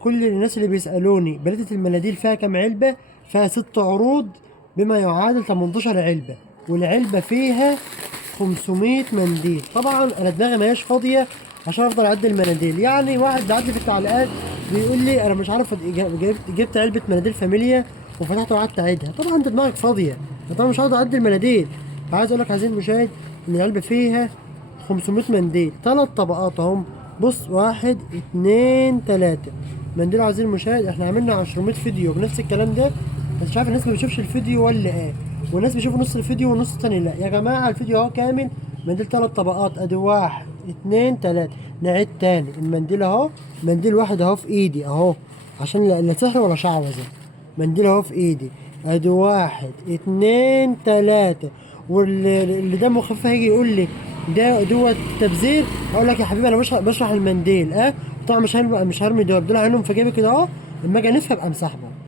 كل الناس اللي بيسألوني بلدة المناديل فيها كام علبة؟ فيها 6 عروض بما يعادل 18 علبة، والعلبة فيها 500 منديل. طبعا انا دماغي ما هياش فاضية عشان افضل اعد المناديل. يعني واحد بعت لي في التعليقات بيقول لي انا مش عارف جبت علبة مناديل فاميليا وفتحت وقعدت اعدها. طبعا انت دماغك فاضية، طبعا مش هقعد اعد المناديل. فعايز اقول لك عايزين المشاهد ان العلبة فيها 500 منديل، 3 طبقات اهم. بص، 1 2 3 منديل. عايزين المشاهد احنا عملنا 200 فيديو بنفس الكلام ده، بس مش عارف الناس ما بتشوفش الفيديو ولا ايه، والناس بيشوفوا نص الفيديو ونص التاني لا. يا جماعة الفيديو اهو كامل، منديل 3 طبقات، ادي 1 2 3. نعيد تاني، المنديل اهو، منديل واحد اهو في ايدي اهو، عشان لا سحر ولا شعوذة. منديل اهو في ايدي، ادي 1 2 3. واللي دمه خفيف هيجي يقول لي ده دوت تبذير، اقول لك يا حبيبي انا بشرح المنديل. طبعا مش هرمي دول عينهم في جيبي كده اهو، لما اجي انفها ابقى مسحبه.